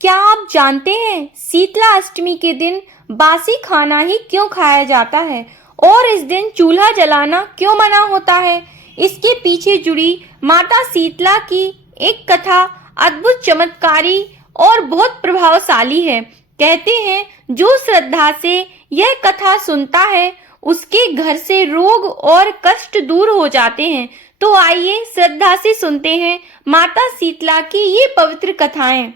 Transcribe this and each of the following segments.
क्या आप जानते हैं शीतला अष्टमी के दिन बासी खाना ही क्यों खाया जाता है और इस दिन चूल्हा जलाना क्यों मना होता है? इसके पीछे जुड़ी माता शीतला की एक कथा अद्भुत, चमत्कारी और बहुत प्रभावशाली है। कहते हैं जो श्रद्धा से यह कथा सुनता है उसके घर से रोग और कष्ट दूर हो जाते हैं। तो आइए श्रद्धा से सुनते हैं माता शीतला की ये पवित्र कथाएं।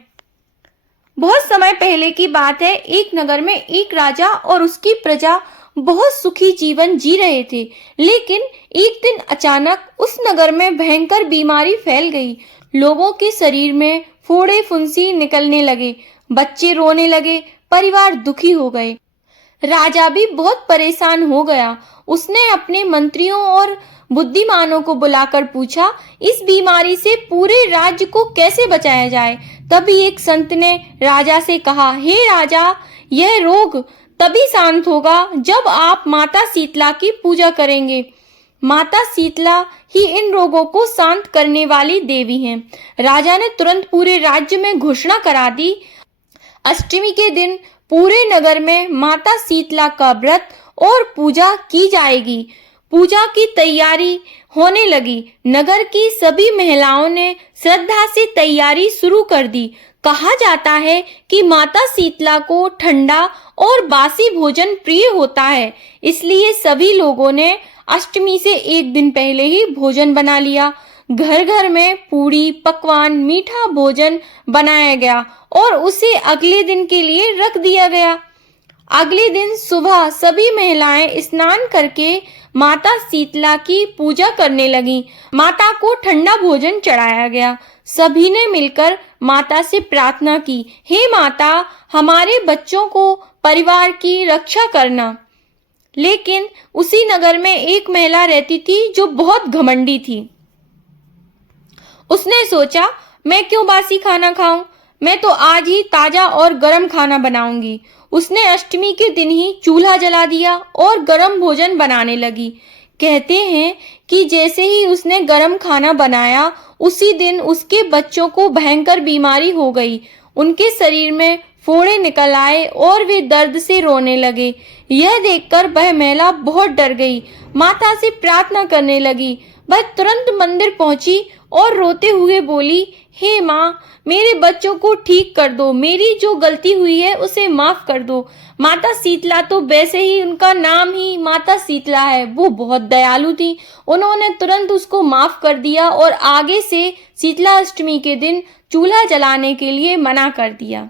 बहुत समय पहले की बात है। एक नगर में एक राजा और उसकी प्रजा बहुत सुखी जीवन जी रहे थे। लेकिन एक दिन अचानक उस नगर में भयंकर बीमारी फैल गई। लोगों के शरीर में फोड़े फुंसी निकलने लगे, बच्चे रोने लगे, परिवार दुखी हो गए। राजा भी बहुत परेशान हो गया। उसने अपने मंत्रियों और बुद्धिमानों को बुलाकर पूछा, इस बीमारी से पूरे राज्य को कैसे बचाया जाए? तभी एक संत ने राजा से कहा, हे राजा, यह रोग तभी शांत होगा जब आप माता शीतला की पूजा करेंगे। माता शीतला ही इन रोगों को शांत करने वाली देवी हैं। राजा ने तुरंत पूरे राज्य में घोषणा करा दी, अष्टमी के दिन पूरे नगर में माता शीतला का व्रत और पूजा की जाएगी। पूजा की तैयारी होने लगी। नगर की सभी महिलाओं ने श्रद्धा से तैयारी शुरू कर दी। कहा जाता है कि माता शीतला को ठंडा और बासी भोजन प्रिय होता है, इसलिए सभी लोगों ने अष्टमी से एक दिन पहले ही भोजन बना लिया। घर घर में पूड़ी, पकवान, मीठा भोजन बनाया गया और उसे अगले दिन के लिए रख दिया गया। अगले दिन सुबह सभी महिलाएं स्नान करके माता शीतला की पूजा करने लगीं। माता को ठंडा भोजन चढ़ाया गया। सभी ने मिलकर माता से प्रार्थना की, हे माता, हमारे बच्चों को, परिवार की रक्षा करना। लेकिन उसी नगर में एक महिला रहती थी जो बहुत घमंडी थी। उसने सोचा, मैं क्यों बासी खाना खाऊं? मैं तो आज ही ताजा और गर्म खाना बनाऊंगी। उसने अष्टमी के दिन ही चूल्हा जला दिया और गर्म भोजन बनाने लगी। कहते हैं कि जैसे ही उसने गर्म खाना बनाया, उसी दिन उसके बच्चों को भयंकर बीमारी हो गई। उनके शरीर में फोड़े निकल आए और वे दर्द से रोने लगे। यह देखकर वह महिला बहुत डर गई। माता से प्रार्थना करने लगी। वह तुरंत मंदिर पहुंची और रोते हुए बोली, हे माँ, मेरे बच्चों को ठीक कर दो, मेरी जो गलती हुई है उसे माफ कर दो। माता शीतला तो वैसे ही उनका नाम ही माता शीतला है, वो बहुत दयालु थी। उन्होंने तुरंत उसको माफ कर दिया और आगे से शीतला अष्टमी के दिन चूल्हा जलाने के लिए मना कर दिया।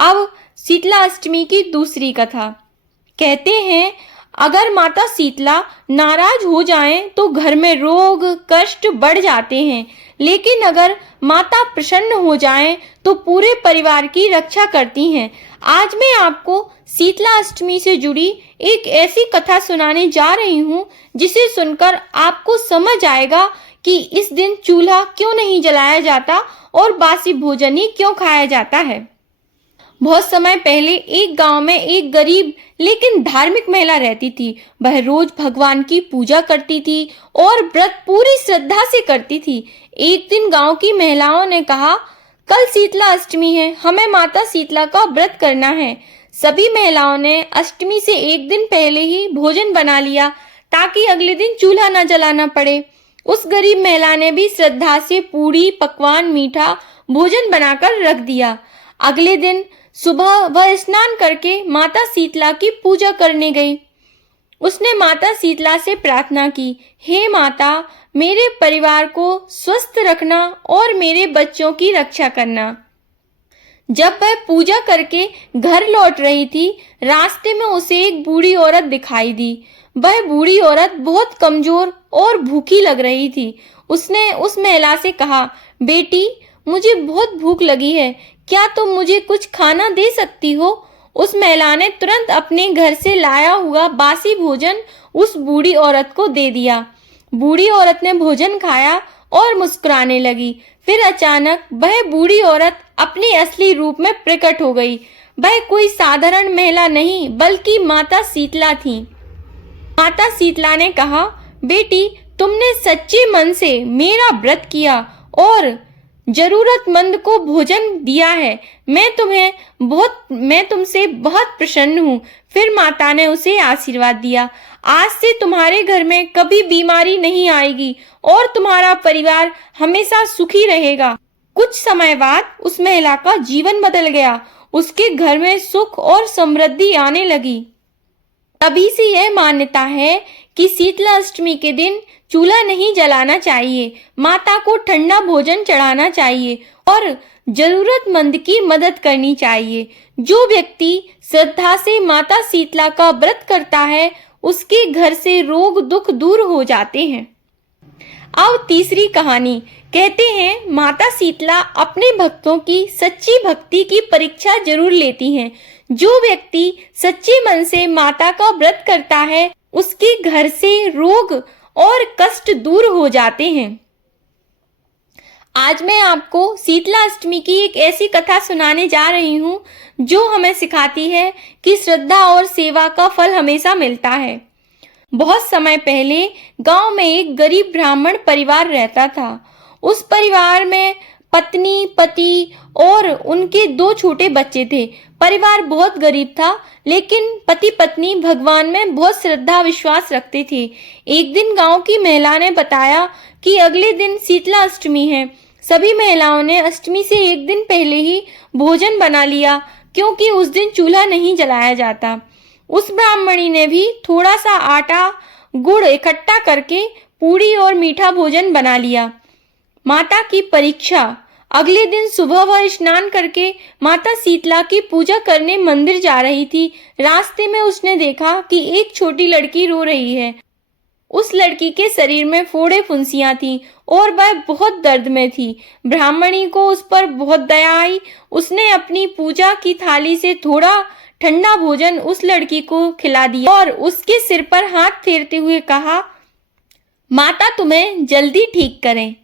अब शीतला अष्टमी की दूसरी कथा। कहते हैं अगर माता शीतला नाराज हो जाएं तो घर में रोग कष्ट बढ़ जाते हैं, लेकिन अगर माता प्रसन्न हो जाएं तो पूरे परिवार की रक्षा करती हैं। आज मैं आपको शीतला अष्टमी से जुड़ी एक ऐसी कथा सुनाने जा रही हूँ जिसे सुनकर आपको समझ आएगा कि इस दिन चूल्हा क्यों नहीं जलाया जाता और बासी भोजन ही क्यों खाया जाता है। बहुत समय पहले एक गांव में एक गरीब लेकिन धार्मिक महिला रहती थी। वह रोज भगवान की पूजा करती थी और व्रत पूरी श्रद्धा से करती थी। एक दिन गांव की महिलाओं ने कहा, कल शीतला अष्टमी है, हमें माता शीतला का व्रत करना है। सभी महिलाओं ने अष्टमी से एक दिन पहले ही भोजन बना लिया ताकि अगले दिन चूल्हा न जलाना पड़े। उस गरीब महिला ने भी श्रद्धा से पूड़ी, पकवान, मीठा भोजन बनाकर रख दिया। अगले दिन सुबह वह स्नान करके माता शीतला की पूजा करने गई। उसने माता शीतला से प्रार्थना की, हे माता, मेरे परिवार को स्वस्थ रखना और मेरे बच्चों की रक्षा करना। जब वह पूजा करके घर लौट रही थी, रास्ते में उसे एक बूढ़ी औरत दिखाई दी। वह बूढ़ी औरत बहुत कमजोर और भूखी लग रही थी। उसने उस महिला से कहा, बेटी, मुझे बहुत भूख लगी है, क्या तुम मुझे कुछ खाना दे सकती हो? उस महिला ने तुरंत अपने घर से लाया हुआ बासी भोजन उस बूढ़ी औरत को दे दिया। बूढ़ी औरत ने भोजन खाया और मुस्कुराने लगी। फिर अचानक वह बूढ़ी औरत अपने असली रूप में प्रकट हो गई। वह कोई साधारण महिला नहीं बल्कि माता शीतला थी। माता शीतला ने कहा, बेटी, तुमने सच्चे मन से मेरा व्रत किया और जरूरतमंद को भोजन दिया है। मैं तुमसे बहुत प्रसन्न हूँ। फिर माता ने उसे आशीर्वाद दिया। आज से तुम्हारे घर में कभी बीमारी नहीं आएगी और तुम्हारा परिवार हमेशा सुखी रहेगा। कुछ समय बाद उस महिला का जीवन बदल गया। उसके घर में सुख और समृद्धि आने लगी। तभी से यह मान्यता है कि शीतला अष्टमी के दिन चूल्हा नहीं जलाना चाहिए, माता को ठंडा भोजन चढ़ाना चाहिए और जरूरतमंद की मदद करनी चाहिए। जो व्यक्ति श्रद्धा से माता शीतला का व्रत करता है, उसके घर से रोग दुख दूर हो जाते हैं। अब तीसरी कहानी। कहते हैं माता शीतला अपने भक्तों की सच्ची भक्ति की परीक्षा जरूर लेती हैं। जो व्यक्ति सच्चे मन से माता का व्रत करता है, उसके घर से रोग और कष्ट दूर हो जाते हैं। आज मैं आपको शीतला अष्टमी की एक ऐसी कथा सुनाने जा रही हूँ जो हमें सिखाती है कि श्रद्धा और सेवा का फल हमेशा मिलता है। बहुत समय पहले गांव में एक गरीब ब्राह्मण परिवार रहता था। उस परिवार में पत्नी, पति और उनके 2 छोटे बच्चे थे। परिवार बहुत गरीब था, लेकिन पति पत्नी भगवान में बहुत श्रद्धा विश्वास रखते थे। एक दिन गांव की महिला ने बताया कि अगले दिन शीतला अष्टमी है। सभी महिलाओं ने अष्टमी से एक दिन पहले ही भोजन बना लिया, क्योंकि उस दिन चूल्हा नहीं जलाया जाता। उस ब्राह्मणी ने भी थोड़ा सा आटा गुड़ इकट्ठा करके पूड़ी और मीठा भोजन बना लिया। माता की परीक्षा। अगले दिन सुबह वह स्नान करके माता शीतला की पूजा करने मंदिर जा रही थी। रास्ते में उसने देखा कि एक छोटी लड़की रो रही है। उस लड़की के शरीर में फोड़े फुंसियां थी और वह बहुत दर्द में थी। ब्राह्मणी को उस पर बहुत दया आई। उसने अपनी पूजा की थाली से थोड़ा ठंडा भोजन उस लड़की को खिला दिया और उसके सिर पर हाथ फेरते हुए कहा, माता तुम्हें जल्दी ठीक करें।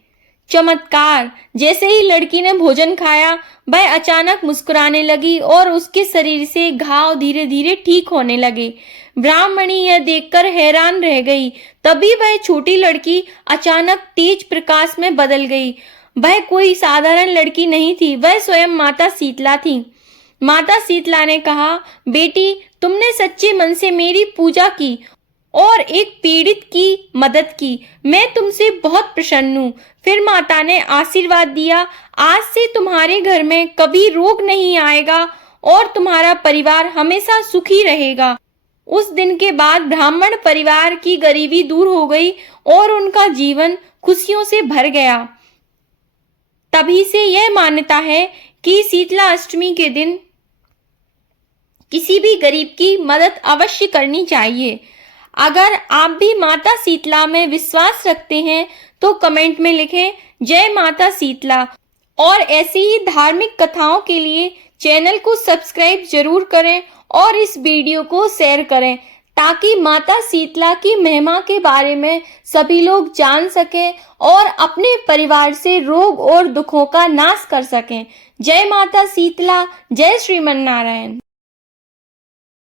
चमत्कार। जैसे ही लड़की ने भोजन खाया, वह अचानक मुस्कुराने लगी और उसके शरीर से घाव धीरे धीरे ठीक होने लगे। ब्राह्मणी यह देखकर हैरान रह गई। तभी वह छोटी लड़की अचानक तेज प्रकाश में बदल गई। वह कोई साधारण लड़की नहीं थी, वह स्वयं माता शीतला थी। माता शीतला ने कहा, बेटी तुमने सच्चे मन से मेरी पूजा की और एक पीड़ित की मदद की। मैं तुमसे बहुत प्रसन्न हूँ। फिर माता ने आशीर्वाद दिया, आज से तुम्हारे घर में कभी रोग नहीं आएगा और तुम्हारा परिवार हमेशा सुखी रहेगा। उस दिन के बाद ब्राह्मण परिवार की गरीबी दूर हो गई और उनका जीवन खुशियों से भर गया। तभी से यह मान्यता है कि शीतला अष्टमी के दिन किसी भी गरीब की मदद अवश्य करनी चाहिए। अगर आप भी माता शीतला में विश्वास रखते हैं तो कमेंट में लिखें जय माता शीतला। और ऐसी ही धार्मिक कथाओं के लिए चैनल को सब्सक्राइब जरूर करें और इस वीडियो को शेयर करें, ताकि माता शीतला की महिमा के बारे में सभी लोग जान सकें और अपने परिवार से रोग और दुखों का नाश कर सकें। जय माता शीतला, जय श्रीमन नारायण।